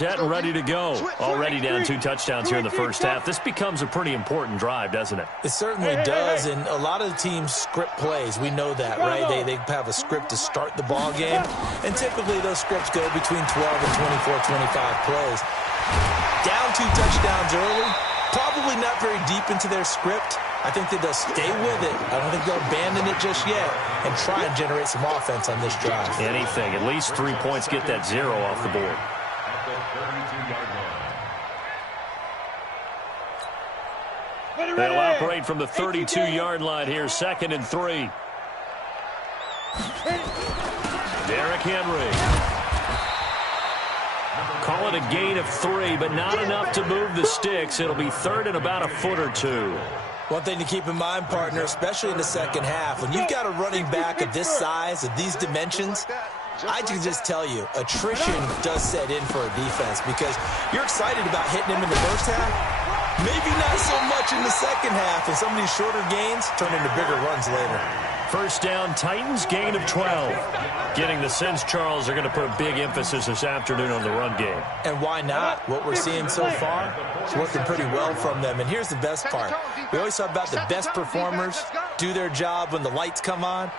set and ready to go. Already down 2 touchdowns here in the first half. This becomes a pretty important drive, doesn't it? It certainly does, and a lot of the teams script plays. We know that, right? They have a script to start the ball game, and typically those scripts go between 12 and 24, 25 plays. Down 2 touchdowns early, probably not very deep into their script. I think that they'll stay with it. I don't think they'll abandon it just yet and try and generate some offense on this drive. Anything. At least 3 points, get that 0 off the board. They'll operate from the 32-yard line here, 2nd and 3. Derrick Henry. Call it a gain of 3, but not enough to move the sticks. It'll be 3rd and about a foot or 2. One thing to keep in mind, partner, especially in the second half, when you've got a running back of this size, of these dimensions, I can just tell you, attrition does set in for a defense because you're excited about hitting him in the first half. Maybe not so much in the second half, and some of these shorter gains turn into bigger runs later. First down, Titans, gain of 12. Getting the sense, Charles, are going to put a big emphasis this afternoon on the run game. And why not? What we're seeing so far is working pretty well from them. And here's the best part. We always talk about the best performers do their job when the lights come on.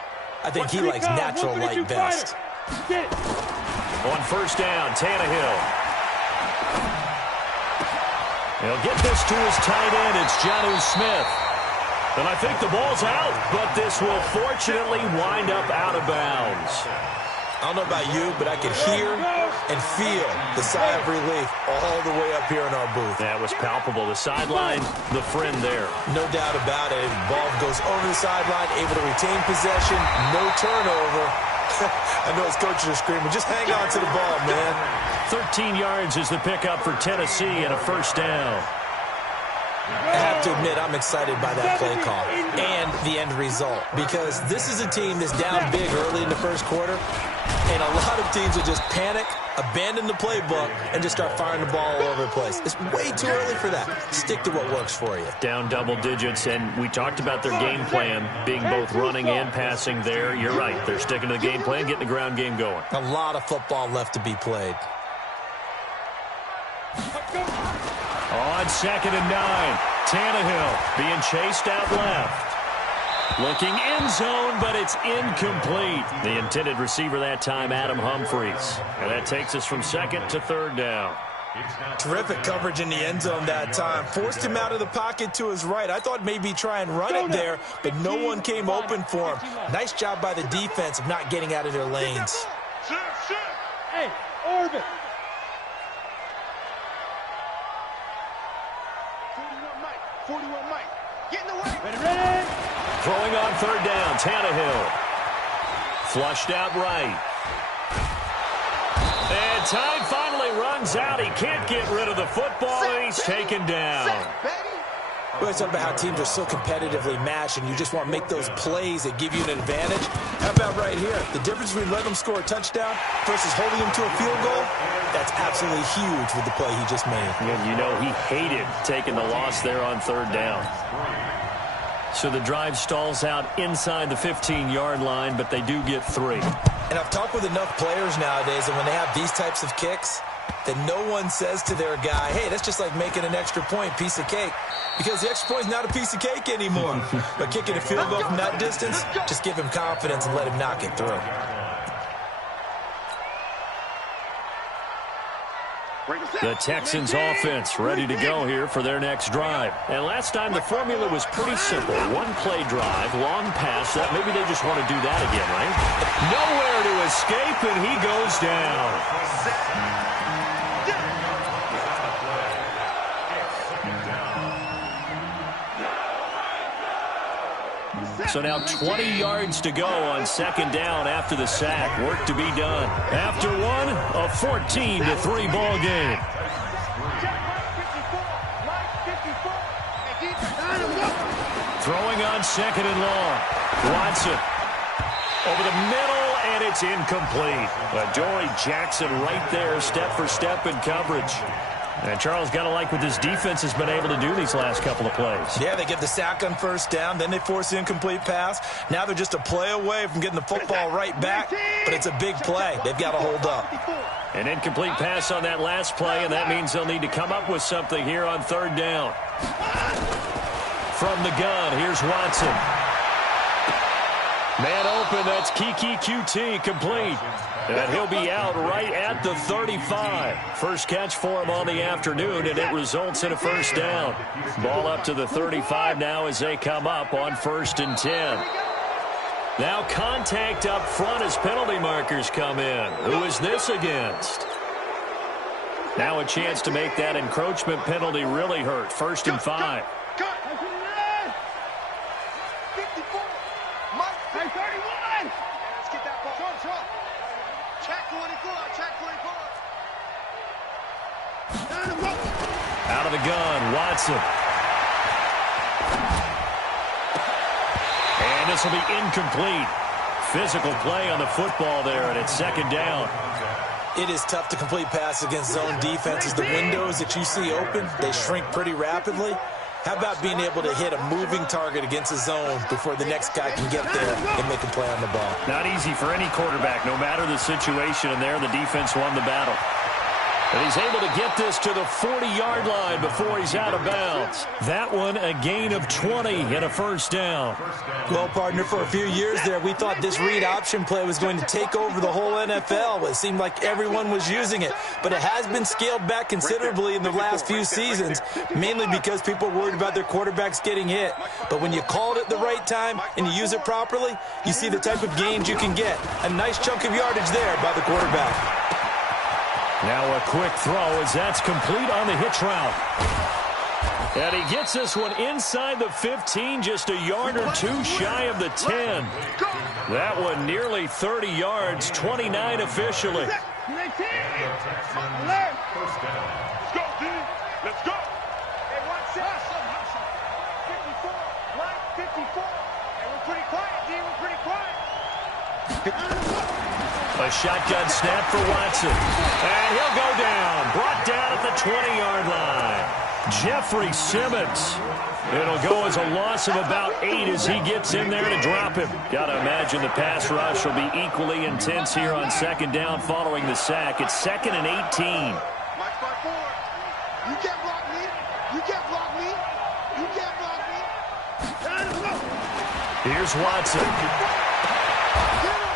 I think he likes natural light best. On first down, Tannehill. He'll get this to his tight end. It's Jonnu Smith. And I think the ball's out, but this will fortunately wind up out of bounds. I don't know about you, but I could hear and feel the sigh of relief all the way up here in our booth. That was palpable. The sideline, the friend there. No doubt about it. Ball goes over the sideline, able to retain possession, no turnover. I know his coaches are screaming, just hang on to the ball, man. 13 yards is the pickup for Tennessee and a first down. I have to admit, I'm excited by that play call and the end result because this is a team that's down big early in the first quarter, and a lot of teams will just panic, abandon the playbook, and just start firing the ball all over the place. It's way too early for that. Stick to what works for you. Down double digits, and we talked about their game plan being both running and passing there. You're right. They're sticking to the game plan, getting the ground game going. A lot of football left to be played. On 2nd and 9, Tannehill being chased out left. Looking end zone, but it's incomplete. The intended receiver that time, Adam Humphries. And that takes us from 2nd to 3rd down. Terrific coverage in the end zone that time. Forced him out of the pocket to his right. I thought maybe try and run it there, but no one came open for him. Nice job by the defense of not getting out of their lanes. Hey, orbit. Throwing on 3rd down, Tannehill. Flushed out right. And time finally runs out. He can't get rid of the football, and he's taken down. We always talk about how teams are so competitively matched, and you just want to make those plays that give you an advantage. How about right here? The difference between letting them score a touchdown versus holding them to a field goal, that's absolutely huge with the play he just made. And you know he hated taking the loss there on 3rd down. So the drive stalls out inside the 15-yard line, but they do get 3. And I've talked with enough players nowadays, and when they have these types of kicks, that no one says to their guy, hey, that's just like making an extra point, piece of cake. Because the extra point is not a piece of cake anymore. But kicking a field goal from that distance, just give him confidence and let him knock it through. The Texans offense ready to go here for their next drive. And last time the formula was pretty simple. One play drive, long pass. That maybe they just want to do that again, right? Nowhere to escape, and he goes down. So now 20 yards to go on 2nd down after the sack. Work to be done. After one, a 14-3 ball game. Throwing on 2nd and long. Watson over the middle, and it's incomplete. Adoree Jackson right there, step for step in coverage. And Charles, got to like what this defense has been able to do these last couple of plays. Yeah, they get the sack on first down, then they force the incomplete pass. Now they're just a play away from getting the football right back, but it's a big play. They've got to hold up. An incomplete pass on that last play, and that means they'll need to come up with something here on third down. From the gun, here's Watson. Man open, that's Kiki QT, complete. And he'll be out right at the 35. First catch for him on the afternoon, and it results in a first down. Ball up to the 35 now as they come up on 1st and 10. Now contact up front as penalty markers come in. Who is this against? Now a chance to make that encroachment penalty really hurt. 1st and 5. Out of the gun, Watson. And this will be incomplete. Physical play on the football there, and it's 2nd down. It is tough to complete passes against zone defenses. The windows that you see open, they shrink pretty rapidly. How about being able to hit a moving target against a zone before the next guy can get there and make a play on the ball? Not easy for any quarterback, no matter the situation, and there the defense won the battle. And he's able to get this to the 40-yard line before he's out of bounds. That one, a gain of 20 and a first down. Well, partner, for a few years there, we thought this read option play was going to take over the whole NFL. It seemed like everyone was using it. But it has been scaled back considerably in the last few seasons, mainly because people are worried about their quarterbacks getting hit. But when you call it at the right time and you use it properly, you see the type of gains you can get. A nice chunk of yardage there by the quarterback. Now a quick throw as that's complete on the hitch route. And he gets this one inside the 15, just a yard or two shy of the 10. That one nearly 30 yards, 29 officially. Let's go, D. Let's go. Hey, watch this. 54. Line 54. Hey, we're pretty quiet, D. We're pretty quiet. A shotgun snap for Watson. And he'll go down. Brought down at the 20-yard line. Jeffrey Simmons. It'll go as a loss of about 8 as he gets in there to drop him. Got to imagine the pass rush will be equally intense here on 2nd down following the sack. It's 2nd and 18. Mike 5-4. You can't block me. You can't block me. You can't block me. Here's Watson.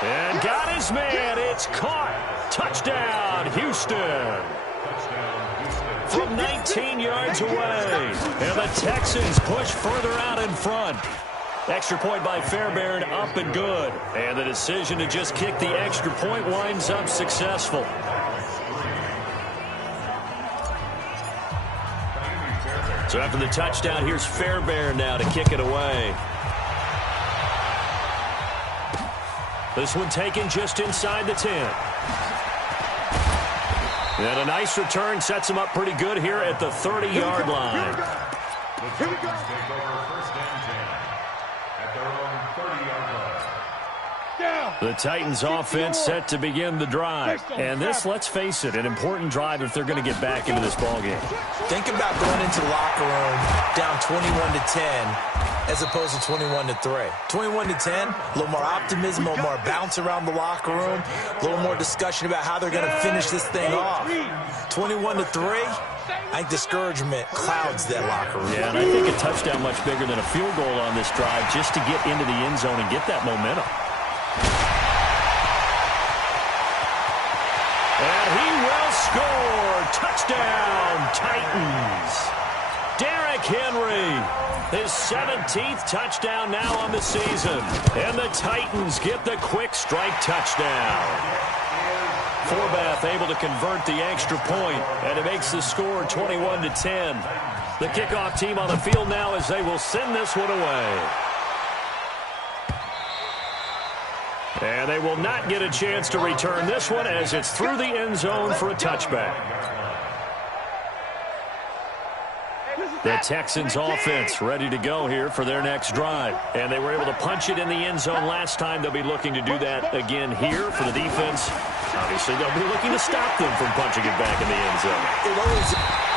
And got his man. It's caught. Touchdown, Houston. From 19 yards away. And the Texans push further out in front. Extra point by Fairbairn, up and good. And the decision to just kick the extra point winds up successful. So after the touchdown, here's Fairbairn now to kick it away. This one taken just inside the 10. And a nice return sets him up pretty good here at the 30-yard line. Here we go. The Titans offense set to begin the drive. And this, let's face it, an important drive if they're going to get back into this ballgame. Think about going into the locker room down 21-10 as opposed to 21-3. 21-10, a little more optimism, a little more bounce around the locker room, a little more discussion about how they're going to finish this thing off. 21-3, I think discouragement clouds that locker room. Yeah, and I think a touchdown much bigger than a field goal on this drive just to get into the end zone and get that momentum. And he will score. Touchdown, Titans. Derrick Henry, his 17th touchdown now on the season. And the Titans get the quick strike touchdown. Forbath able to convert the extra point, and it makes the score 21-10. The kickoff team on the field now as they will send this one away. And they will not get a chance to return this one as it's through the end zone for a touchback. The Texans offense ready to go here for their next drive. And they were able to punch it in the end zone last time. They'll be looking to do that again here for the defense. Obviously, they'll be looking to stop them from punching it back in the end zone.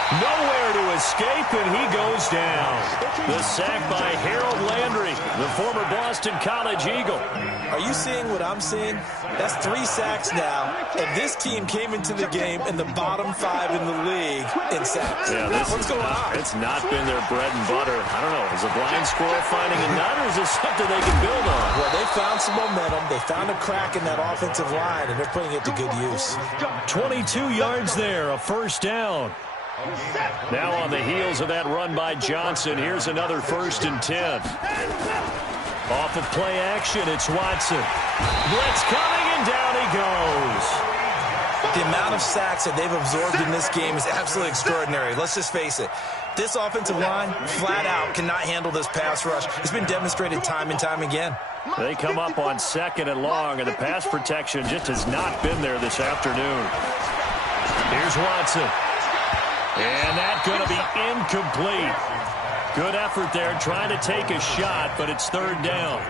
Nowhere to escape, and he goes down. The sack by Harold Landry, the former Boston College Eagle. Are you seeing what I'm seeing? That's 3 sacks now, and this team came into the game in the bottom 5 in the league in sacks. Yeah, what's going on? It's not been their bread and butter. I don't know. Is a blind squirrel finding a nut, or is this something they can build on? Well, they found some momentum. They found a crack in that offensive line, and they're putting it to good use. 22 yards there, a first down. Now on the heels of that run by Johnson, here's another 1st and 10. Off of play action, it's Watson. Blitz coming, and down he goes. The amount of sacks that they've absorbed in this game is absolutely extraordinary. Let's just face it. This offensive line, flat out, cannot handle this pass rush. It's been demonstrated time and time again. They come up on 2nd and long, and the pass protection just has not been there this afternoon. Here's Watson. And that's going to be incomplete. Good effort there, trying to take a shot, but it's 3rd down.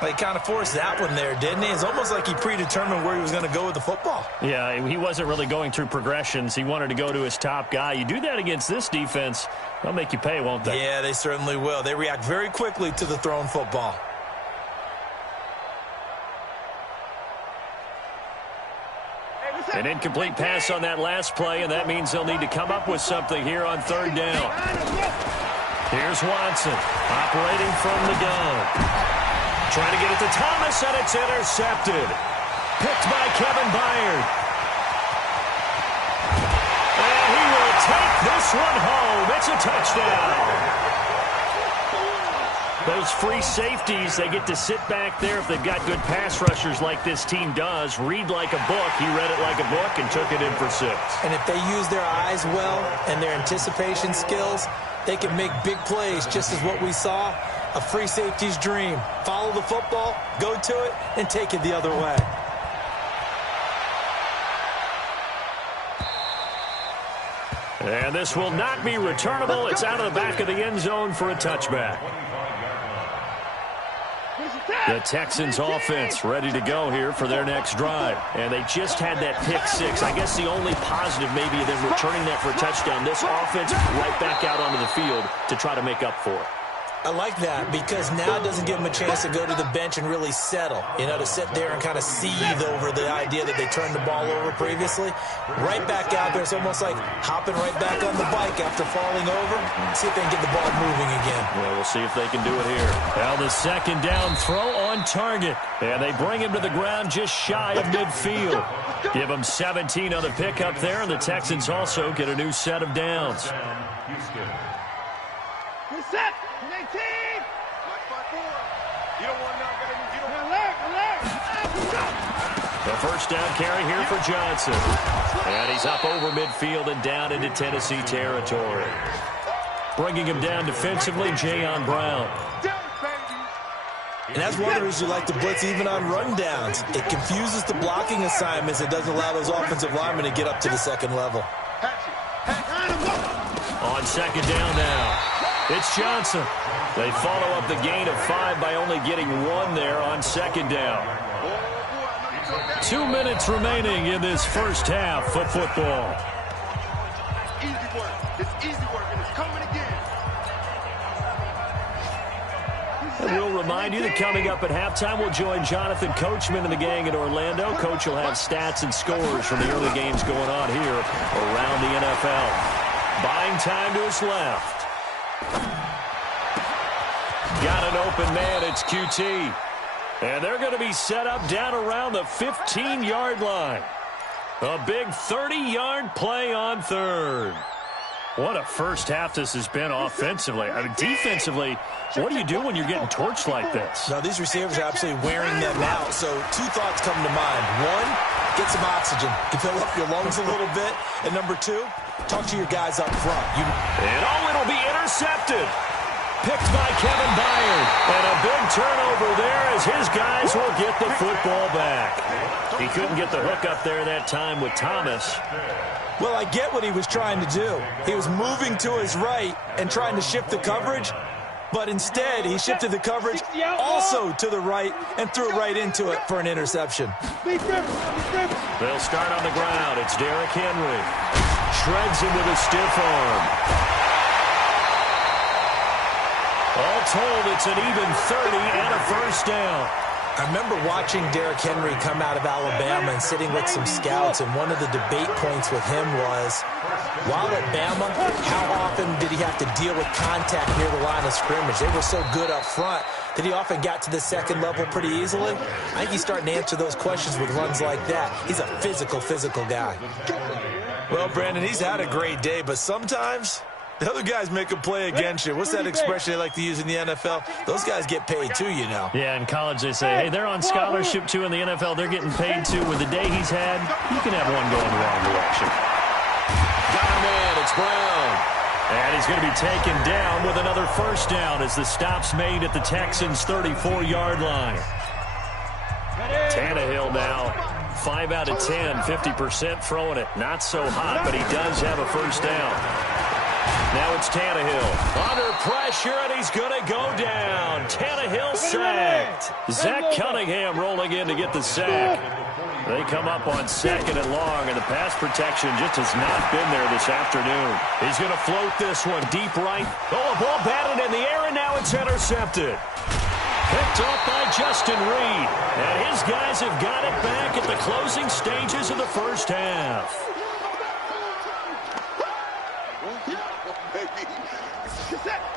Well, he kind of forced that one there, didn't he? It's almost like he predetermined where he was going to go with the football. Yeah, he wasn't really going through progressions. He wanted to go to his top guy. You do that against this defense, they'll make you pay, won't they? Yeah, they certainly will. They react very quickly to the thrown football. An incomplete pass on that last play, and that means they'll need to come up with something here on 3rd down. Here's Watson, operating from the gun. Trying to get it to Thomas, and it's intercepted. Picked by Kevin Byard. And he will take this one home. It's a touchdown. Those free safeties, they get to sit back there if they've got good pass rushers like this team does. Read like a book. He read it like a book and took it in for 6. And if they use their eyes well and their anticipation skills, they can make big plays, just as what we saw. A free safety's dream. Follow the football, go to it, and take it the other way. And this will not be returnable. It's out of the back of the end zone for a touchback. The Texans offense ready to go here for their next drive. And they just had that pick 6. I guess the only positive maybe of them returning that for a touchdown. This offense right back out onto the field to try to make up for it. I like that because now it doesn't give them a chance to go to the bench and really settle, to sit there and kind of seethe over the idea that they turned the ball over previously. Right back out there, it's almost like hopping right back on the bike after falling over. See if they can get the ball moving again. Well, we'll see if they can do it here. Now the 2nd down throw on target. And they bring him to the ground just shy of midfield. Give him 17 on the pickup there, and the Texans also get a new set of downs. Set. 18. You don't want alert. The 1st down carry here for Johnson. And he's up over midfield and down into Tennessee territory. Bringing him down defensively, Jayon Brown. And that's one of the reasons you like to blitz even on rundowns. It confuses the blocking assignments. It doesn't allow those offensive linemen to get up to the 2nd level. On 2nd down now, it's Johnson. They follow up the gain of 5 by only getting 1 there on 2nd down. 2 minutes remaining in this first half of football. Easy work. It's easy work, and it's coming again. And we'll remind you that coming up at halftime, we'll join Jonathan Coachman and the gang in Orlando. Coach will have stats and scores from the early games going on here around the NFL. Buying time to his left. Got an open man, it's QT. And they're going to be set up down around the 15-yard line. A big 30-yard play on 3rd. What a first half this has been offensively. I mean, defensively, what do you do when you're getting torched like this? Now, these receivers are absolutely wearing them out. So 2 thoughts come to mind. 1, get some oxygen. You fill up your lungs a little bit. And number 2, talk to your guys up front. It'll be intercepted. Picked by Kevin Byard. And a big turnover there as his guys will get the football back. He couldn't get the hook up there that time with Thomas. Well, I get what he was trying to do. He was moving to his right and trying to shift the coverage. But instead, he shifted the coverage also to the right and threw it right into it for an interception. They'll start on the ground. It's Derrick Henry. shreds him with a stiff arm. All told, it's an even 30 and a first down. I remember watching Derrick Henry come out of Alabama and sitting with some scouts, and one of the debate points with him was, while at Bama, how often did he have to deal with contact near the line of scrimmage? They were so good up front that he often got to the second level pretty easily. I think he's starting to answer those questions with runs like that. He's a physical guy. Well, Brandon, he's had a great day, but sometimes the other guys make a play against you. What's that expression they like to use in the NFL? Those guys get paid too, you know. Yeah, in college they say, hey, they're on scholarship too. In the NFL, they're getting paid too. With the day he's had, you can have one going the wrong direction. Got him in. It's Brown. And he's going to be taken down with another first down as the stop's made at the Texans' 34-yard line. Tannehill now 5 out of 10, 50% throwing it. Not so hot, but he does have a first down. Now it's Tannehill under pressure, and he's going to go down. Tannehill sacked. Zach Cunningham rolling in to get the sack. They come up on second and long, and the pass protection just has not been there this afternoon. He's going to float this one deep right. Oh, a ball batted in the air, and now it's intercepted. Picked off by Justin Reed. And his guys have got it back at the closing stages of the first half.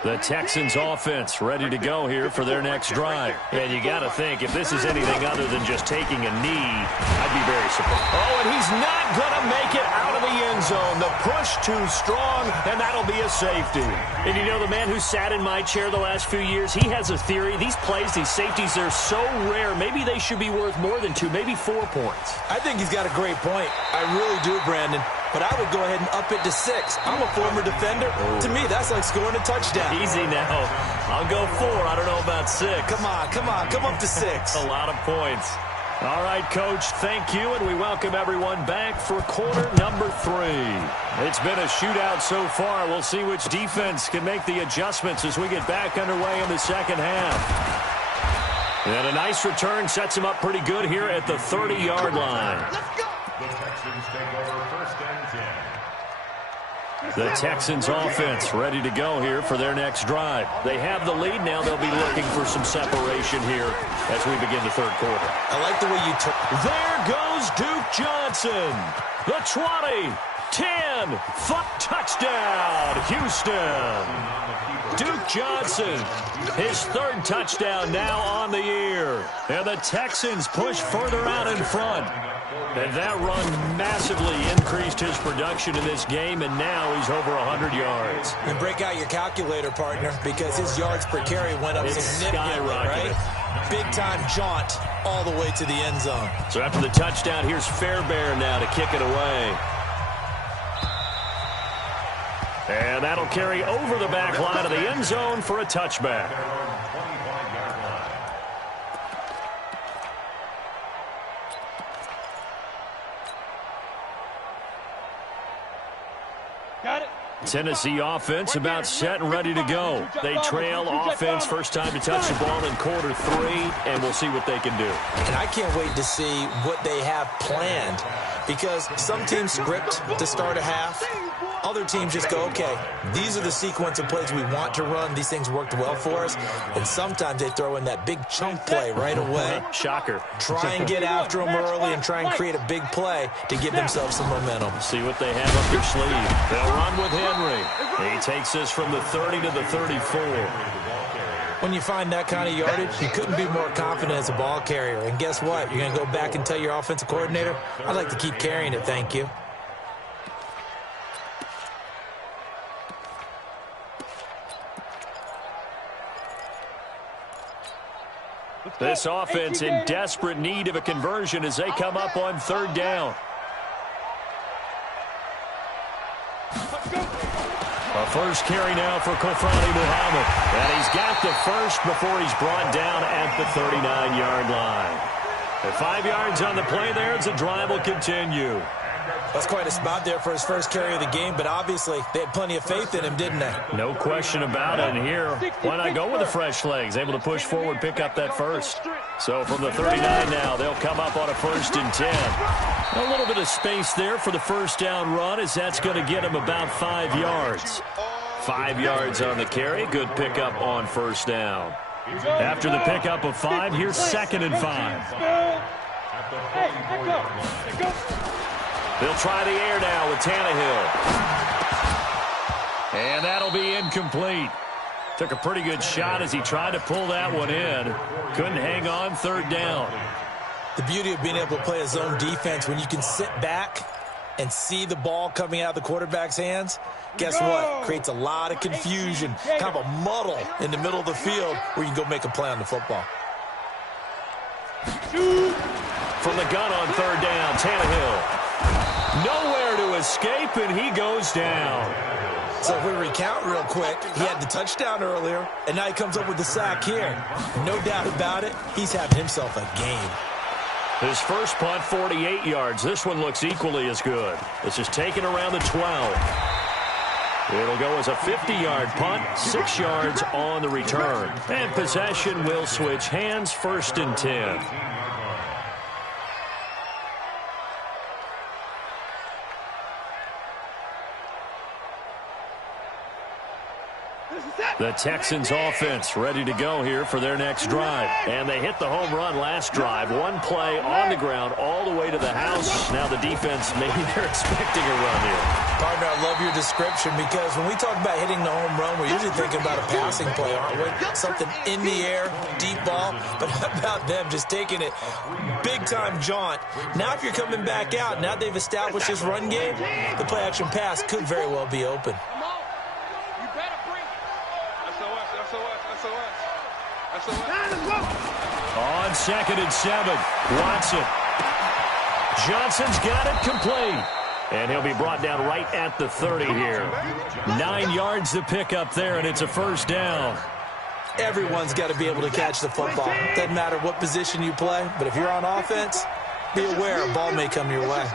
The Texans offense ready to go here for their next drive. And you got to think, if this is anything other than just taking a knee, I'd be very surprised. Oh, and he's not going to make it out of the end zone. The push too strong, and that'll be a safety. And you know, the man who sat in my chair the last few years, he has a theory. These plays, these safeties, they're so rare. Maybe they should be worth more than 2, maybe 4 points. I think he's got a great point. I really do, Brandon. But I would go ahead and up it to 6. I'm a former defender. Oh. To me, that's like scoring a touchdown. Easy now. I'll go 4. I don't know about 6. Come on. Come up to 6. A lot of points. All right, Coach, thank you, and we welcome everyone back for quarter number 3. It's been a shootout so far. We'll see which defense can make the adjustments as we get back underway in the second half. And a nice return sets him up pretty good here at the 30-yard line. Let's go. The Texans take over first and 10. The Texans offense ready to go here for their next drive. They have the lead now. They'll be looking for some separation here as we begin the third quarter. I like the way you took. There goes Duke Johnson. The 20, 10, 5, touchdown, Houston. Duke Johnson, his 3rd touchdown now on the year. And the Texans push further out in front. And that run massively increased his production in this game, and now he's over 100 yards. And break out your calculator, partner, because his yards per carry went up significantly, right? Big-time jaunt all the way to the end zone. So after the touchdown, here's Fairbairn now to kick it away. And that'll carry over the back line of the end zone for a touchback. Got it. Tennessee offense about set and ready to go. They trail offense, first time to touch the ball in quarter 3, and we'll see what they can do. And I can't wait to see what they have planned, because some teams script to start a half. Other teams just go, okay, these are the sequence of plays we want to run. These things worked well for us. And sometimes they throw in that big chunk play right away. Shocker. Try and get after them early and try and create a big play to give themselves some momentum. See what they have up their sleeve. They'll run with Henry. He takes this from the 30 to the 34. When you find that kind of yardage, you couldn't be more confident as a ball carrier. And guess what? You're going to go back and tell your offensive coordinator, I'd like to keep carrying it, thank you. This offense in desperate need of a conversion as they come up on 3rd down. A first carry now for Kofrani Muhammad. And he's got the first before he's brought down at the 39-yard line. At 5 yards on the play there, as the drive will continue. That's quite a spot there for his first carry of the game, but obviously they had plenty of faith in him, didn't they? No question about it. And here, why not go with the fresh legs? Able to push forward, pick up that first. So from the 39 now, they'll come up on a 1st and 10. A little bit of space there for the first down run, as that's going to get him about 5 yards. 5 yards on the carry. Good pickup on 1st down. After the pickup of 5, here's 2nd and 5. They'll try the air now with Tannehill. And that'll be incomplete. Took a pretty good shot as he tried to pull that one in. Couldn't hang on, 3rd down. The beauty of being able to play a zone defense when you can sit back and see the ball coming out of the quarterback's hands, guess what? Creates a lot of confusion, kind of a muddle in the middle of the field where you can go make a play on the football. From the gun on 3rd down, Tannehill. Nowhere to escape, and he goes down. So if we recount real quick, he had the touchdown earlier, and now he comes up with the sack here. No doubt about it, he's having himself a game. His first punt, 48 yards. This one looks equally as good. This is taken around the 12. It'll go as a 50-yard punt, 6 yards on the return. And possession will switch hands, 1st and 10. The Texans offense ready to go here for their next drive. And they hit the home run last drive. One play on the ground all the way to the house. Now the defense, maybe they're expecting a run here. Partner, I love your description because when we talk about hitting the home run, we're usually thinking about a passing play, aren't we? Something in the air, deep ball. But how about them just taking it big-time jaunt? Now if you're coming back out, now they've established this run game, the play-action pass could very well be open. On 2nd and 7, Watson. Johnson's got it complete. And he'll be brought down right at the 30 here. 9 yards to pick up there, and it's a 1st down. Everyone's got to be able to catch the football. Doesn't matter what position you play, but if you're on offense, be aware a ball may come your way. 54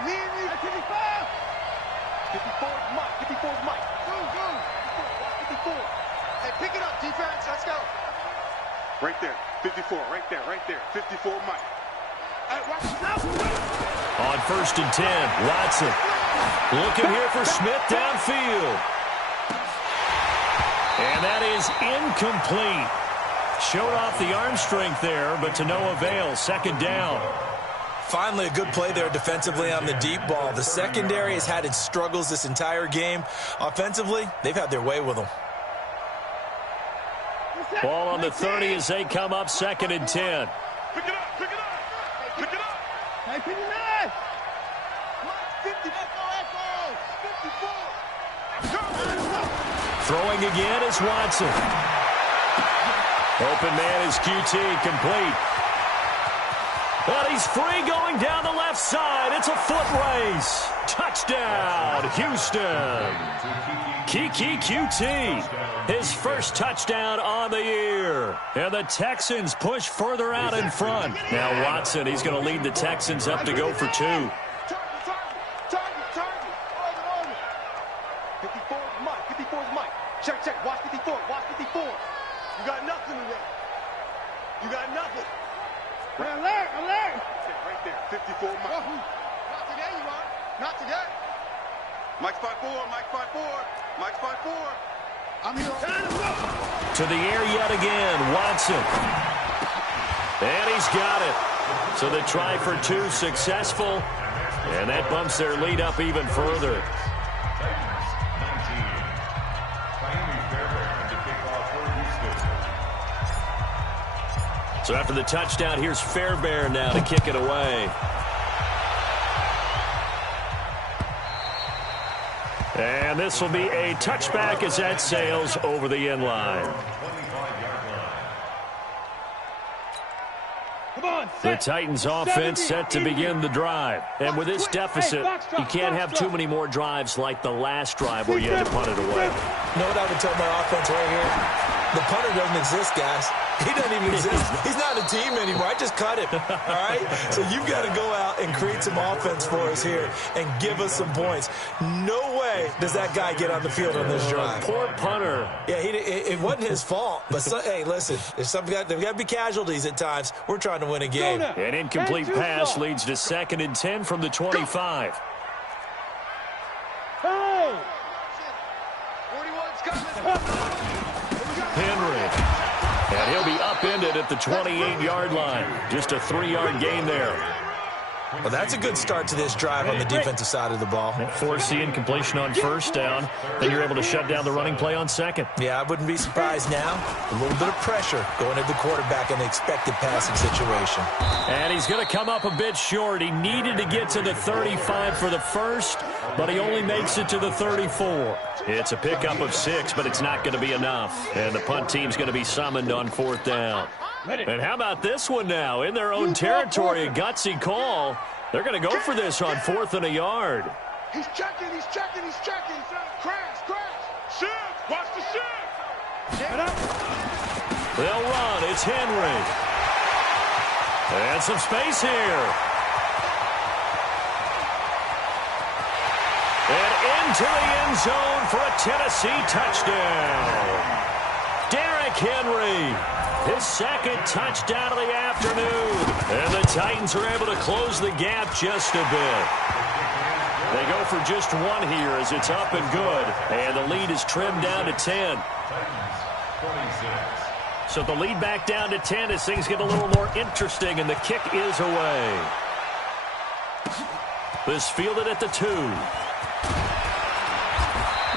is Mike. Hey, pick it up, defense. Let's go. Right there. 54. Right there. 54 Mike. Hey, watch yourself. On 1st and 10, Watson. Looking here for Smith downfield. And that is incomplete. Showed off the arm strength there, but to no avail. 2nd down. Finally, a good play there defensively on the deep ball. The secondary has had its struggles this entire game. Offensively, they've had their way with them. Ball on the 30 as they come up 2nd and 10. Pick it up. Hey, pick it up. 54. Throwing again is Watson. Open man is QT, complete. But he's free going down the left side. It's a foot race. Touchdown, Houston. Kiki QT, his first touchdown on the year. And the Texans push further out in front. Now Watson, he's going to lead the Texans up to go for 2. Target. 54 is Mike. Check. Watch 54. You got nothing today. You got nothing. Alert. Right there. 54 Mike. Not today, you are. Not today. Mike's 5'4". Mike's 5'4". I'm here. To the air yet again, Watson. And he's got it. So they try for 2, successful. And that bumps their lead up even further. So after the touchdown, here's Fairbairn now to kick it away. And this will be a touchback as that sails over the end line. The Titans offense set to begin the drive. And with this deficit, you can't have too many more drives like the last drive where you had to punt it away. You know what I would tell my offense right here? The punter doesn't exist, guys. He doesn't even exist. He's not a team anymore. I just cut him, all right? So you've got to go out and create some offense for us here and give us some points. No way does that guy get on the field on this drive. Poor punter. Yeah, it wasn't his fault. But, hey, listen, there's got to be casualties at times. We're trying to win a game. An incomplete pass leads to 2nd and 10 from the 25. Hey! Henry. And he'll be upended at the 28-yard line. Just a 3-yard gain there. Well, that's a good start to this drive on the defensive side of the ball. Force the incompletion on 1st down. Then you're able to shut down the running play on 2nd. Yeah, I wouldn't be surprised now. A little bit of pressure going at the quarterback in the expected passing situation. And he's going to come up a bit short. He needed to get to the 35 for the first, but he only makes it to the 34. It's a pickup of 6, but it's not going to be enough. And the punt team's going to be summoned on 4th down. And how about this one now? In their own territory, a gutsy call. They're going to go for this on 4th and a yard. He's checking. Crash. Shift. Watch the shift. They'll run. It's Henry. And some space here. And into the end zone for a Tennessee touchdown. Derrick Henry. His 2nd touchdown of the afternoon. And the Titans are able to close the gap just a bit. They go for just 1 here as it's up and good. And the lead is trimmed down to 10. So the lead back down to 10 as things get a little more interesting, and the kick is away. This fielded at the 2.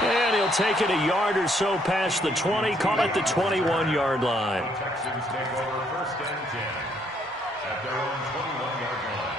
And he'll take it a yard or so past the 20, call it the 21-yard line. Texans take over 1st and 10 at their own 21-yard line.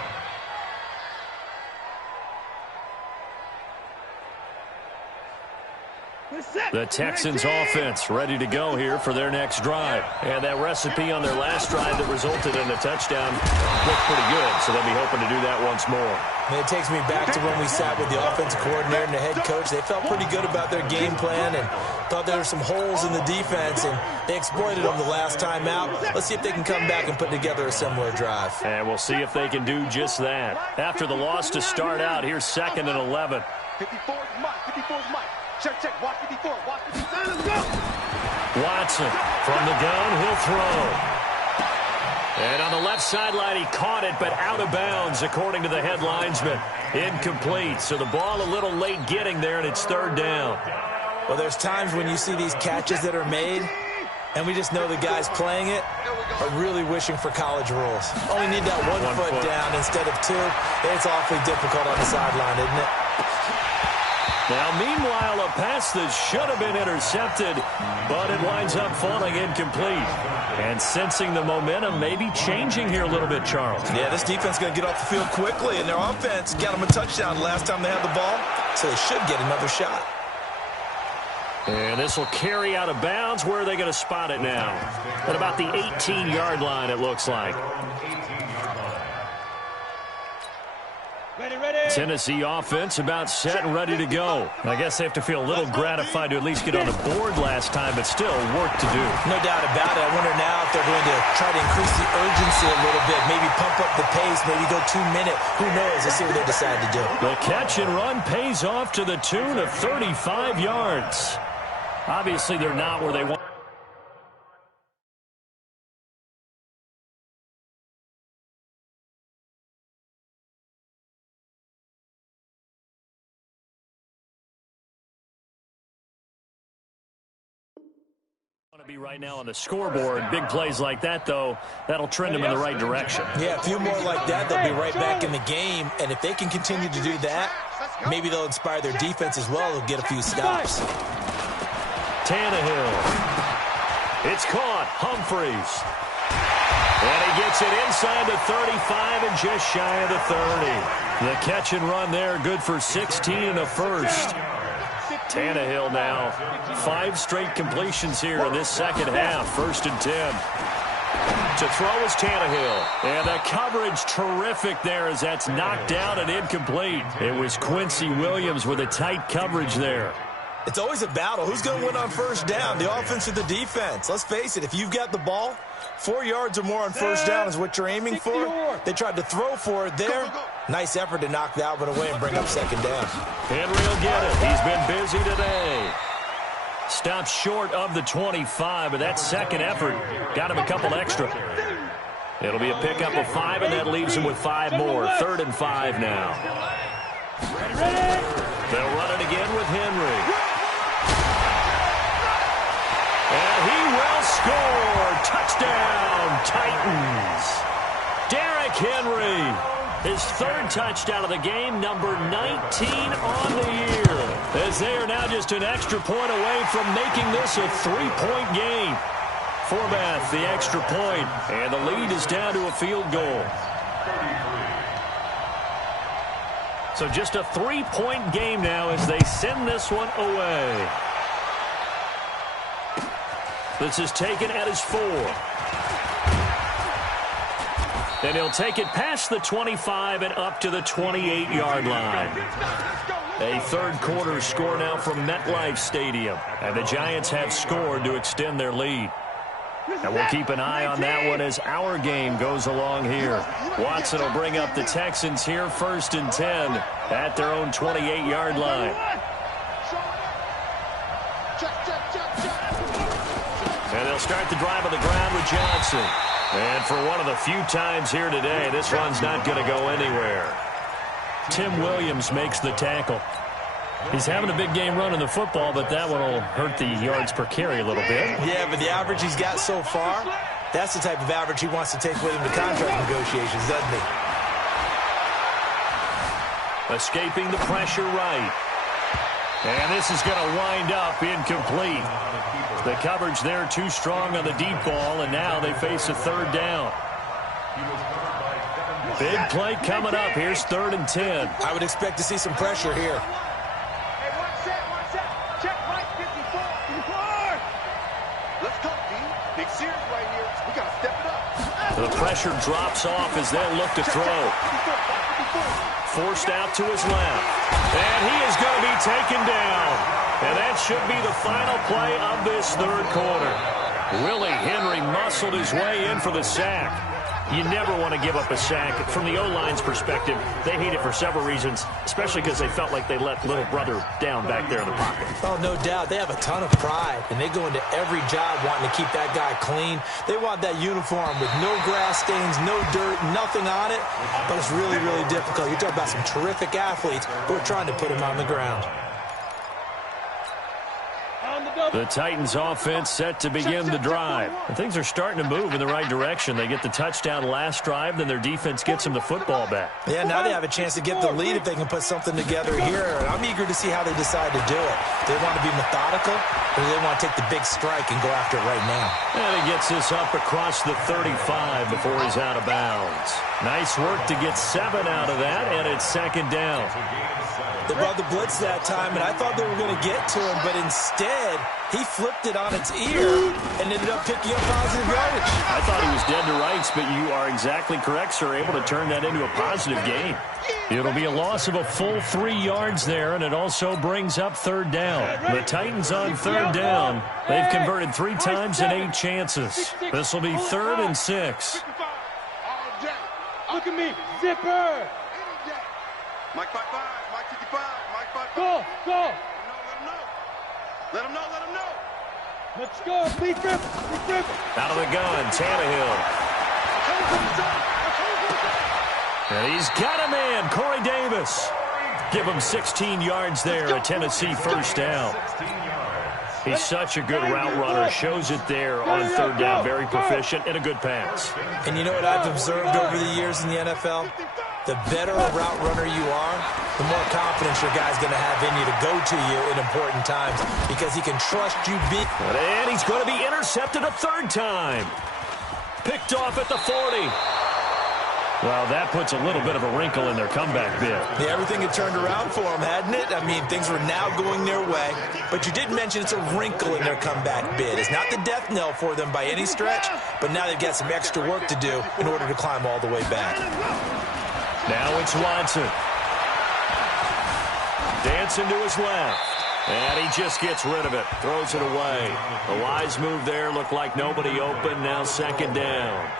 The Texans offense ready to go here for their next drive. And that recipe on their last drive that resulted in a touchdown looked pretty good, so they'll be hoping to do that once more. And it takes me back to when we sat with the offensive coordinator and the head coach. They felt pretty good about their game plan and thought there were some holes in the defense, and they exploited them the last time out. Let's see if they can come back and put together a similar drive. And we'll see if they can do just that. After the loss to start out, here's 2nd and 11. 54 is Mike. Check. Watch 54. Let's go. Watson from the gun, he'll throw. And on the left sideline, he caught it, but out of bounds, according to the head linesman. Incomplete, so the ball a little late getting there, and it's 3rd down. Well, there's times when you see these catches that are made, and we just know the guys playing it are really wishing for college rules. Only need that one foot down instead of 2. It's awfully difficult on the sideline, isn't it? Now, meanwhile, a pass that should have been intercepted, but it winds up falling incomplete. And sensing the momentum maybe changing here a little bit, Charles. Yeah, this defense is going to get off the field quickly, and their offense got them a touchdown last time they had the ball, so they should get another shot. And this will carry out of bounds. Where are they going to spot it now? At about the 18-yard line, it looks like. Tennessee offense about set and ready to go. I guess they have to feel a little gratified to at least get on the board last time, but still work to do. No doubt about it. I wonder now if they're going to try to increase the urgency a little bit, maybe pump up the pace, maybe go 2-minute. Who knows? Let's see what they decide to do. The catch and run pays off to the tune of 35 yards. Obviously, they're not where they want. To be right now on the scoreboard. Big plays like that, though, that'll trend them in the right direction. Yeah, a few more like that, they'll be right back in the game. And if they can continue to do that, maybe they'll inspire their defense as well. They'll get a few stops. Tannehill. It's caught. Humphreys. And he gets it inside the 35 and just shy of the 30. The catch and run there, good for 16 and a first. Tannehill now, 5 straight completions here in this second half. 1st and 10. To throw is Tannehill. And the coverage terrific there as that's knocked down and incomplete. It was Quincy Williams with a tight coverage there. It's always a battle. Who's going to win on first down, the offense or the defense? Let's face it, if you've got the ball, 4 yards or more on first down is what you're aiming for. They tried to throw for it there. Nice effort to knock that one away and bring up second down. Henry will get it. He's been busy today. Stops short of the 25, but that second effort got him a couple extra. It'll be a pickup of 5, and that leaves him with 5 more. 3rd and 5 now. They'll run it again with Henry. And he will score. Touchdown, Titans. Derrick Henry, his 3rd touchdown of the game, number 19 on the year. As they are now just an extra point away from making this a 3-point game. Forbath, the extra point, and the lead is down to a field goal. So just a 3-point game now as they send this one away. This is taken at his 4. And he'll take it past the 25 and up to the 28-yard line. A third-quarter score now from MetLife Stadium. And the Giants have scored to extend their lead. And we'll keep an eye on that one as our game goes along here. Watson will bring up the Texans here, 1st and 10 at their own 28-yard line. And they'll start the drive on the ground with Johnson. And for one of the few times here today, this run's not going to go anywhere. Tim Williams makes the tackle. He's having a big game running the football, but that one will hurt the yards per carry a little bit. Yeah, but the average he's got so far, that's the type of average he wants to take with him to contract negotiations, doesn't he? Escaping the pressure right. And this is going to wind up incomplete. The coverage there too strong on the deep ball, and now they face a 3rd down. Big play coming up. Here's 3rd and 10. I would expect to see some pressure here. The pressure drops off as they look to throw. Forced out to his left. And he is going to be taken down. And that should be the final play of this 3rd quarter. Willie Henry muscled his way in for the sack. You never want to give up a sack. From the O-line's perspective, they hate it for several reasons, especially because they felt like they let little brother down back there in the pocket. Oh, no doubt. They have a ton of pride, and they go into every job wanting to keep that guy clean. They want that uniform with no grass stains, no dirt, nothing on it, but it's really, really difficult. You're talking about some terrific athletes who are trying to put him on the ground. The Titans offense set to begin the drive. And things are starting to move in the right direction. They get the touchdown last drive, then their defense gets them the football back. Yeah, now they have a chance to get the lead if they can put something together here. And I'm eager to see how they decide to do it. Do they want to be methodical, or do they want to take the big strike and go after it right now? And he gets this up across the 35 before he's out of bounds. Nice work to get 7 out of that, and it's 2nd down. They brought the blitz that time, and I thought they were going to get to him, but instead, he flipped it on its ear and ended up picking up positive yardage. I thought he was dead to rights, but you are exactly correct, sir, able to turn that into a positive gain. It'll be a loss of a full 3 yards there, and it also brings up 3rd down. The Titans on 3rd down. They've converted 3 times and 8 chances. This will be 3rd and 6. Look at me, zipper. Mike 5-5, Mike 55, Mike 5-5. Go. Let him know. Let's go, Big Rip. Out of the gun, Tannehill. And he's got a man, Corey Davis. Give him 16 yards there, a Tennessee 1st down. He's such a good route runner. Shows it there on 3rd down. Very proficient and a good pass. And you know what I've observed over the years in the NFL? The better a route runner you are, the more confidence your guy's going to have in you to go to you in important times because he can trust you big. And he's going to be intercepted a 3rd time. Picked off at the 40. Well, that puts a little bit of a wrinkle in their comeback bid. Yeah, everything had turned around for them, hadn't it? I mean, things were now going their way. But you did mention it's a wrinkle in their comeback bid. It's not the death knell for them by any stretch, but now they've got some extra work to do in order to climb all the way back. Now it's Watson. Dancing to his left. And he just gets rid of it. Throws it away. The wise move there. Looked like nobody open. Now second down.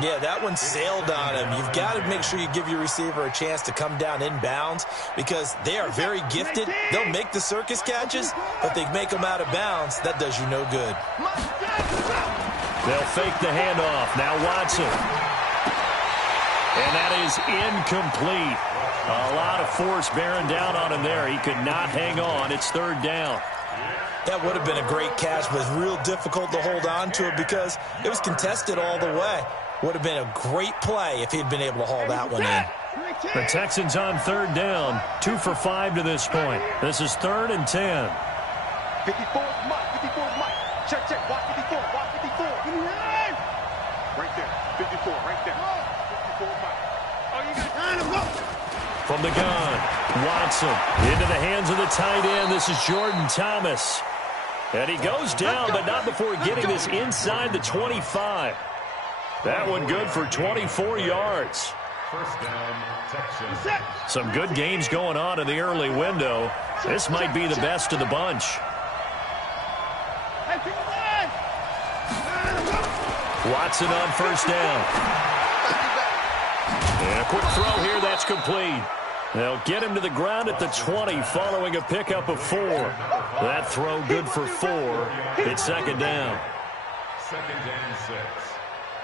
Yeah, that one sailed on him. You've got to make sure you give your receiver a chance to come down inbounds because they are very gifted. They'll make the circus catches, but they make them out of bounds. That does you no good. They'll fake the handoff. Now Watson. And that is incomplete. A lot of force bearing down on him there. He could not hang on. It's third down. That would have been a great catch, but it's real difficult to hold on to it because it was contested all the way. Would have been a great play if he'd been able to haul that one in. The Texans on third down. 2 for 5 to this point. This is 3rd and 10. 54 is Mike. 54 is Mike. Check, check. Watch 54. Watch 54. Right there. 54. Right there. 54 is Mike. Oh, you got time to go. From the gun, Watson into the hands of the tight end. This is Jordan Thomas. And he goes down, but not before getting this inside the 25. That one good for 24 yards. First down, Texans. Some good games going on in the early window. This might be the best of the bunch. Watson on first down. And a quick throw here, that's complete. They'll get him to the ground at the 20 following a pickup of 4. That throw good for 4. It's second down. Second and 6.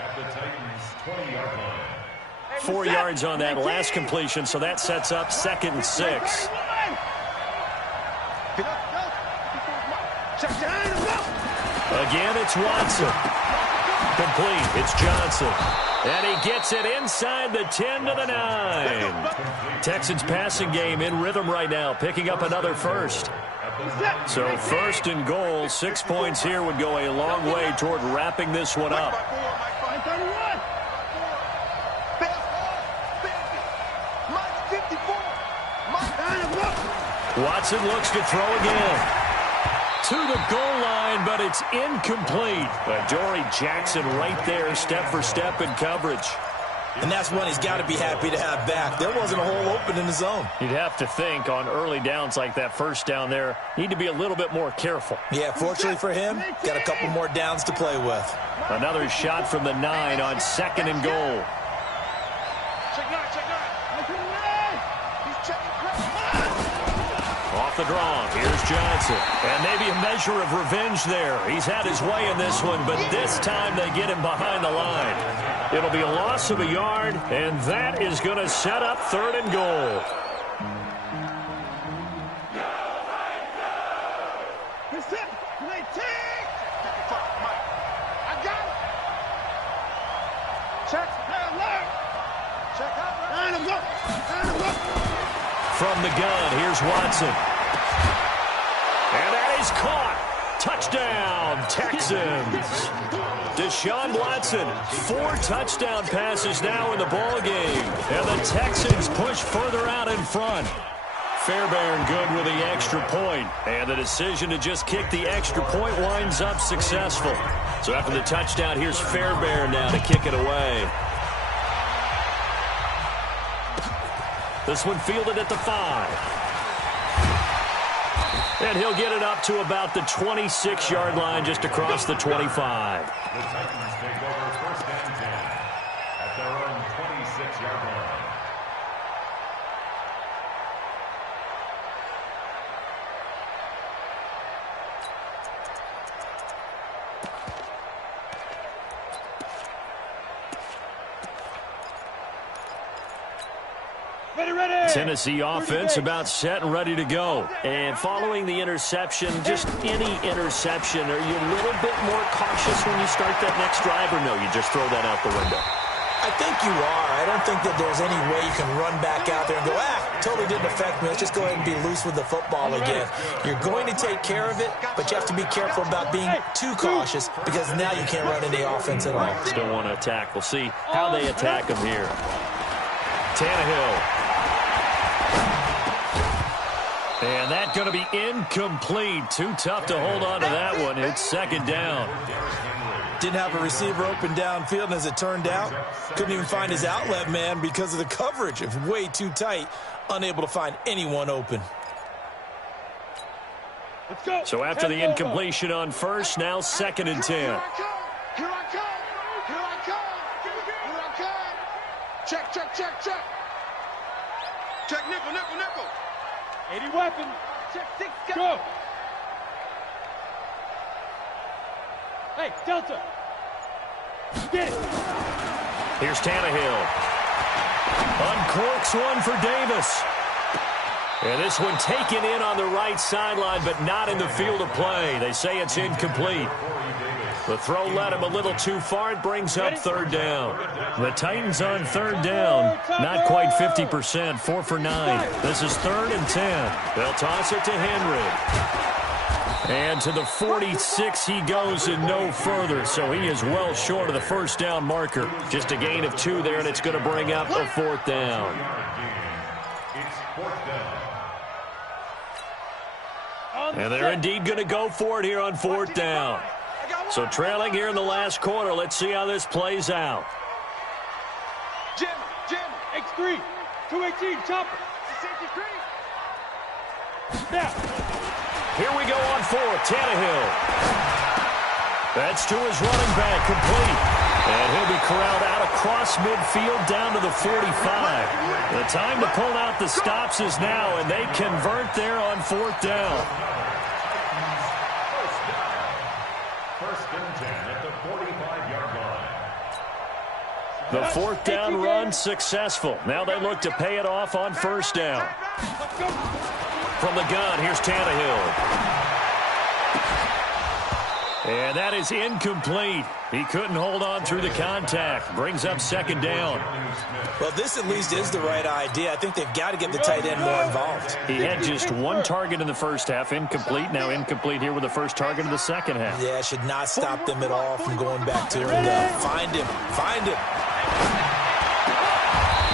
At the Titans' 20-yard line. 4 yards on that last completion, so that sets up 2nd and 6. Again, it's Watson. Complete. It's Johnson. And he gets it inside the 10 to the 9. Texans passing game in rhythm right now, picking up another first. So 1st and goal, 6 points here would go a long way toward wrapping this one up. Watson looks to throw again. To the goal line, but it's incomplete. Dory Jackson right there, step for step in coverage. And that's one he's got to be happy to have back. There wasn't a hole open in the zone. You'd have to think on early downs like that first down there, need to be a little bit more careful. Yeah, fortunately for him, got a couple more downs to play with. Another shot from the 9 on 2nd and goal. Off the draw, here's Johnson. And maybe a measure of revenge there. He's had his way in this one, but this time they get him behind the line. It'll be a loss of a yard, and that is going to set up 3rd and goal. From the gun, here's Watson. And that is caught. Touchdown, Texans. Deshaun Watson, 4 touchdown passes now in the ball game. And the Texans push further out in front. Fairbairn good with the extra point. And the decision to just kick the extra point winds up successful. So after the touchdown, here's Fairbairn now to kick it away. This one fielded at the 5. And he'll get it up to about the 26-yard line just across the 25. The Titans take over 1st and 10 at their own 26-yard line. Tennessee offense about set and ready to go. And following the interception, just any interception, are you a little bit more cautious when you start that next drive, or no, you just throw that out the window? I think you are. I don't think that there's any way you can run back out there and go, totally didn't affect me. Let's just go ahead and be loose with the football again. You're going to take care of it, but you have to be careful about being too cautious because now you can't run any offense at all. Still want to attack. We'll see how they attack him here. Tannehill. And that's going to be incomplete. Too tough to hold on to that one. It's second down. Didn't have a receiver open downfield, and as it turned out, couldn't even find his outlet man because of the coverage. It was way too tight, unable to find anyone open. Let's go. So after the incompletion on first, now 2nd and 10. Here I come. Here I come. Here I come. Here I come. Check, check, check, check. Check nickel, nickel, nickel. 80 weapon. Check 6, go. Hey, Delta. Get it. Here's Tannehill. Uncorks one for Davis. And this one taken in on the right sideline, but not in the field of play. They say it's incomplete. The throw led him a little too far. It brings up 3rd down. The Titans on 3rd down. Not quite 50%. 4 for 9. This is 3rd and 10. They'll toss it to Henry. And to the 46 he goes and no further. So he is well short of the 1st down marker. Just a gain of 2 there, and it's going to bring up a 4th down. It's 4th down. And they're indeed going to go for it here on 4th down. So trailing here in the last quarter. Let's see how this plays out. Jim, X3, 218, chopper. Safety screen. Now. Here we go on 4th. Tannehill. That's to his running back, complete. And he'll be corralled out across midfield down to the 45. The time to pull out the stops is now, and they convert there on 4th down. First and 10 at the 45-yard line. The 4th down run successful. Now they look to pay it off on 1st down. From the gun, here's Tannehill. And that is incomplete. He couldn't hold on through the contact. Brings up 2nd down. Well, this at least is the right idea. I think they've got to get the tight end more involved. He had just 1 target in the first half, incomplete. Now incomplete here with the first target of the second half. Yeah, should not stop them at all from going back to him. Find him. Find him.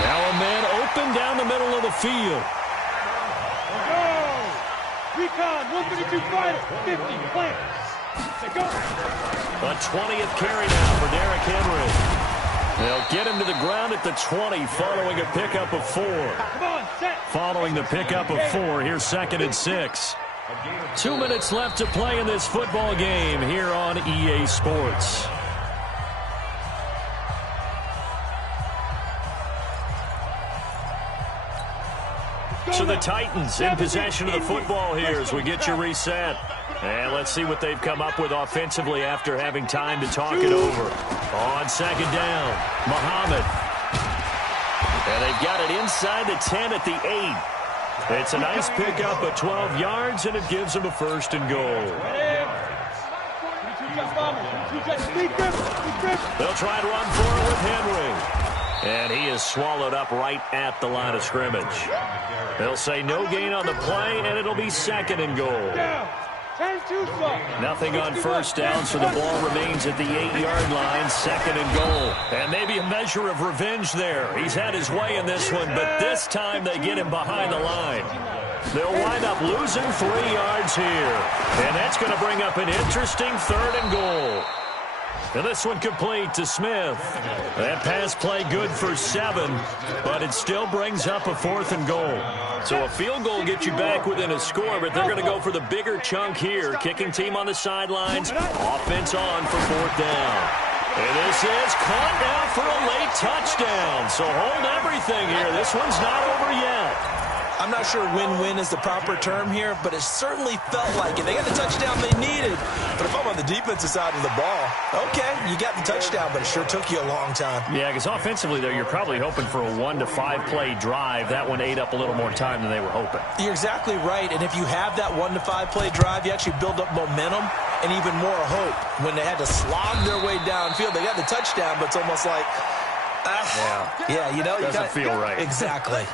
Now a man open down the middle of the field. Recon, 132 fighter, 50, plant. Go. A 20th carry now for Derrick Henry. They'll get him to the ground at the 20 following a pickup of 4. Come on, set. Following the pickup of 4, here's 2nd and 6. 2 minutes left to play in this football game here on EA Sports. So the Titans in possession of the football here as we get you reset. And let's see what they've come up with offensively after having time to talk it over. On 2nd down, Muhammad. And they've got it inside the 10 at the 8. It's a nice pickup of 12 yards, and it gives them a 1st and goal. They'll try and run for it with Henry. And he is swallowed up right at the line of scrimmage. They'll say no gain on the play, and it'll be 2nd and goal. Nothing on 1st down, so the ball remains at the 8-yard line, 2nd and goal. And maybe a measure of revenge there. He's had his way in this one, but this time they get him behind the line. They'll wind up losing 3 yards here. And that's going to bring up an interesting 3rd and goal. And this one complete to Smith. That pass play good for 7, but it still brings up a 4th and goal. So a field goal gets you back within a score, but they're going to go for the bigger chunk here. Kicking team on the sidelines, offense on for 4th down. And this is caught now for a late touchdown. So hold everything here. This one's not over yet. I'm not sure win-win is the proper term here, but it certainly felt like it. They got the touchdown they needed. But if I'm on the defensive side of the ball, okay, you got the touchdown, but it sure took you a long time. Yeah, because offensively, though, you're probably hoping for a 1 to 5 play drive. That one ate up a little more time than they were hoping. You're exactly right. And if you have that 1 to 5 play drive, you actually build up momentum and even more hope. When they had to slog their way downfield, they got the touchdown, but it's almost like, yeah, you know, doesn't feel right. Exactly.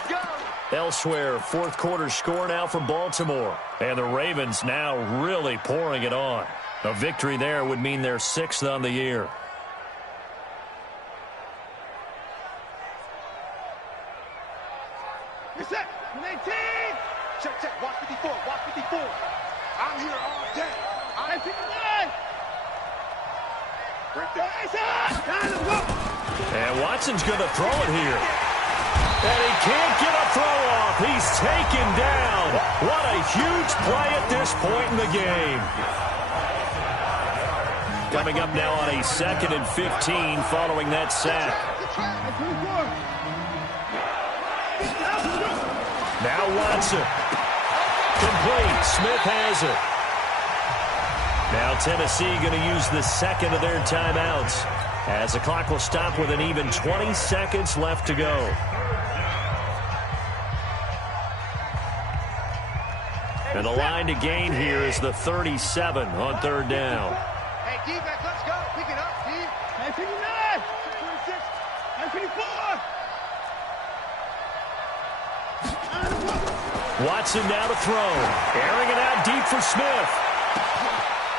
Elsewhere, 4th quarter score now for Baltimore. And the Ravens now really pouring it on. A victory there would mean they're 6th on the year. You're set. 19. Check, check. Watch 54. Watch 54. I'm here all day. I'm 59. Right there. And Watson's going to throw it here. And he can't get a throw off. He's taken down. What a huge play at this point in the game. Coming up now on a 2nd and 15 following that sack. Now Watson. Complete. Smith has it. Now Tennessee going to use the second of their timeouts, as the clock will stop with an even 20 seconds left to go. And the line to gain here is the 37 on 3rd down. Hey, defense, let's go. Pick it up, Steve. 959. 26. 954. Watson now to throw. Airing it out deep for Smith.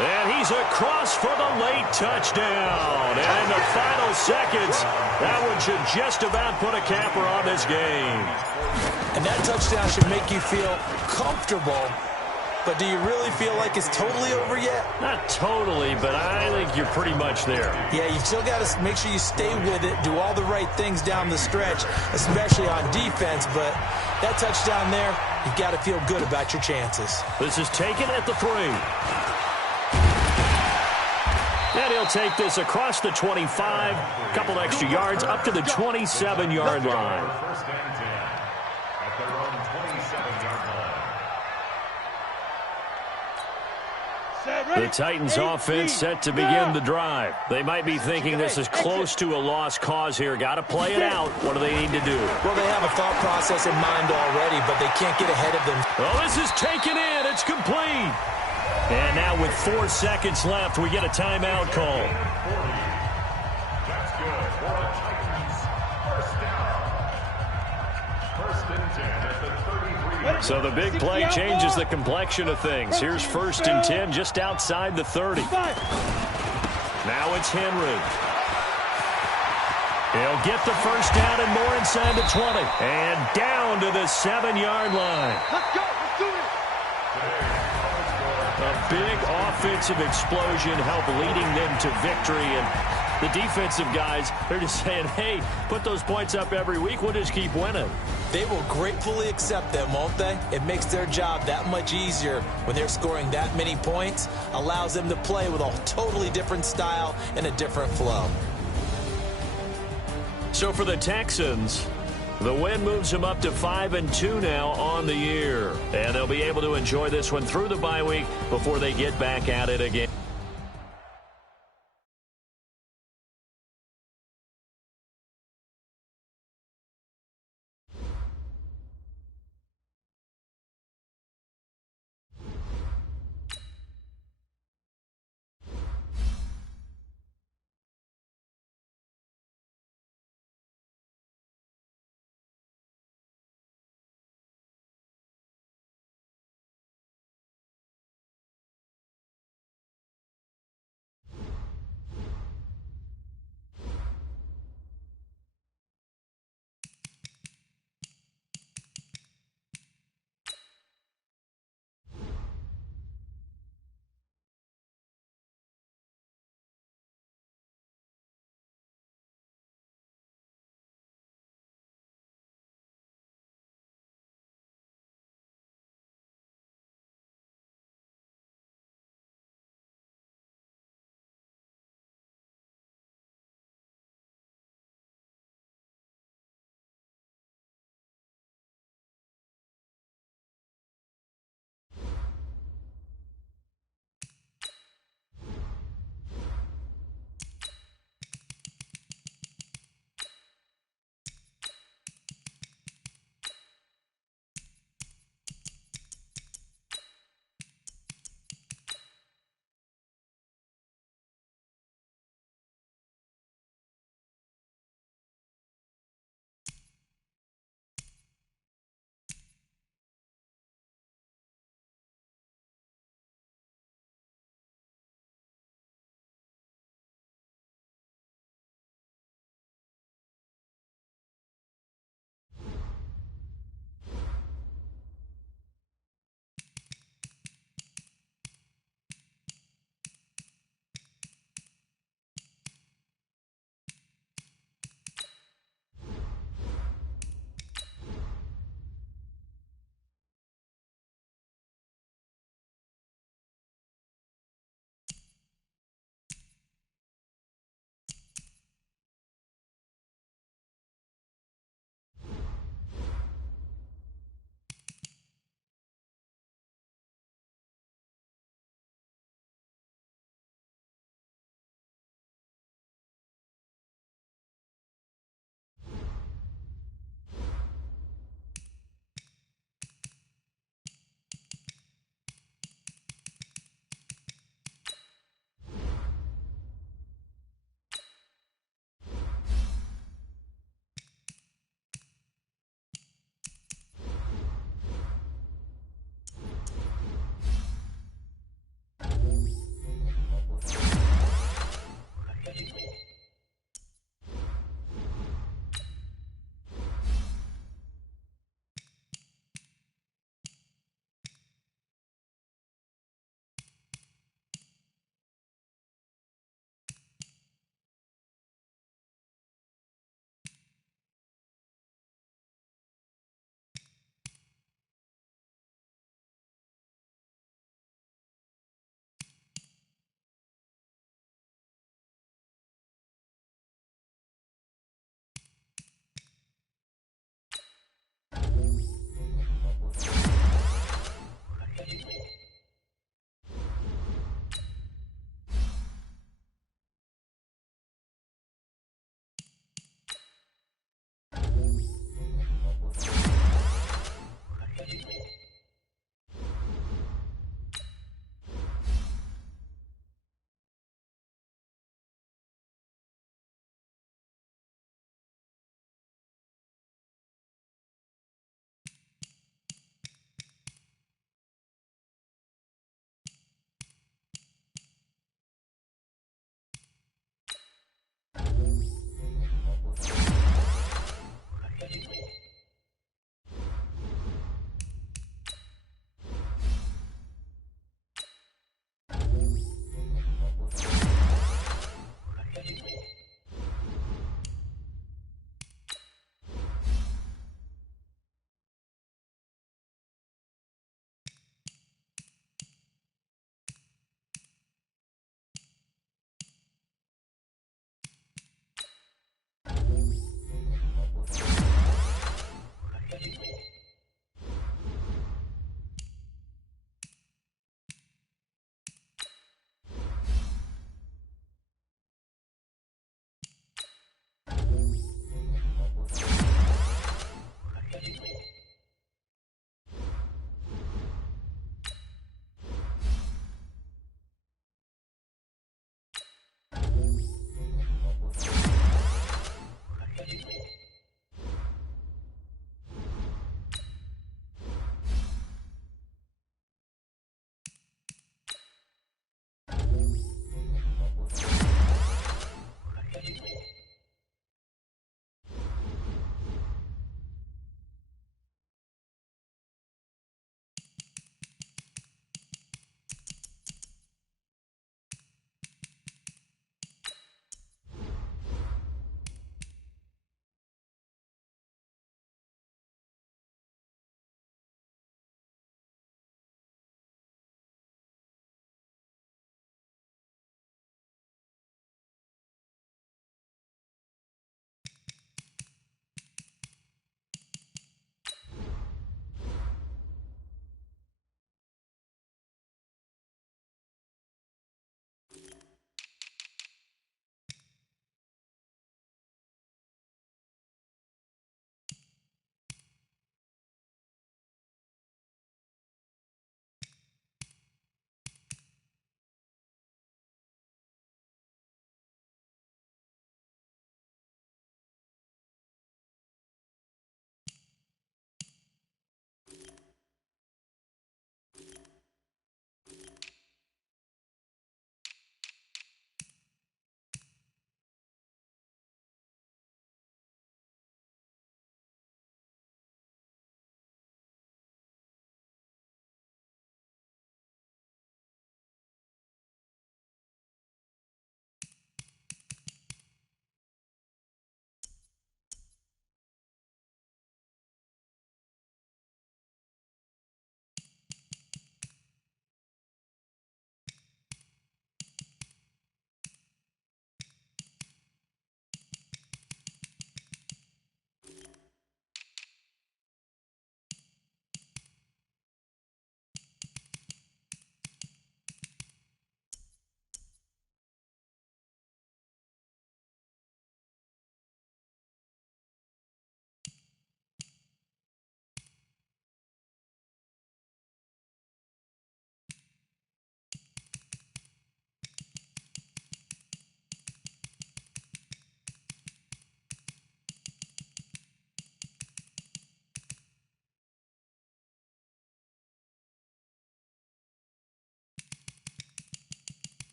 And he's across for the late touchdown. And in the final seconds, that one should just about put a capper on this game. And that touchdown should make you feel comfortable. But do you really feel like it's totally over yet? Not totally, but I think you're pretty much there. Yeah, you still got to make sure you stay with it, do all the right things down the stretch, especially on defense. But that touchdown there, you've got to feel good about your chances. This is taken at the 3. And he'll take this across the 25, a couple extra yards up to the 27-yard line. First and 10 at their own 27-yard line. The Titans offense set to begin the drive. They might be thinking this is close to a lost cause here. Got to play it out. What do they need to do? Well, they have a thought process in mind already, but they can't get ahead of them. Well, this is taken in. It's complete. And now with 4 seconds left, we get a timeout call. That's good for the Titans. First down. First and 10 at the 33. So the big play changes the complexion of things. Here's 1st and 10 just outside the 30. Now it's Henry. He'll get the first down and more inside the 20. And down to the 7-yard line. Let's go. Let's do it. A big offensive explosion helped leading them to victory. And the defensive guys, they're just saying, hey, put those points up every week. We'll just keep winning. They will gratefully accept them, won't they? It makes their job that much easier when they're scoring that many points. Allows them to play with a totally different style and a different flow. So for the Texans, the win moves them up to 5-2 now on the year. And they'll be able to enjoy this one through the bye week before they get back at it again.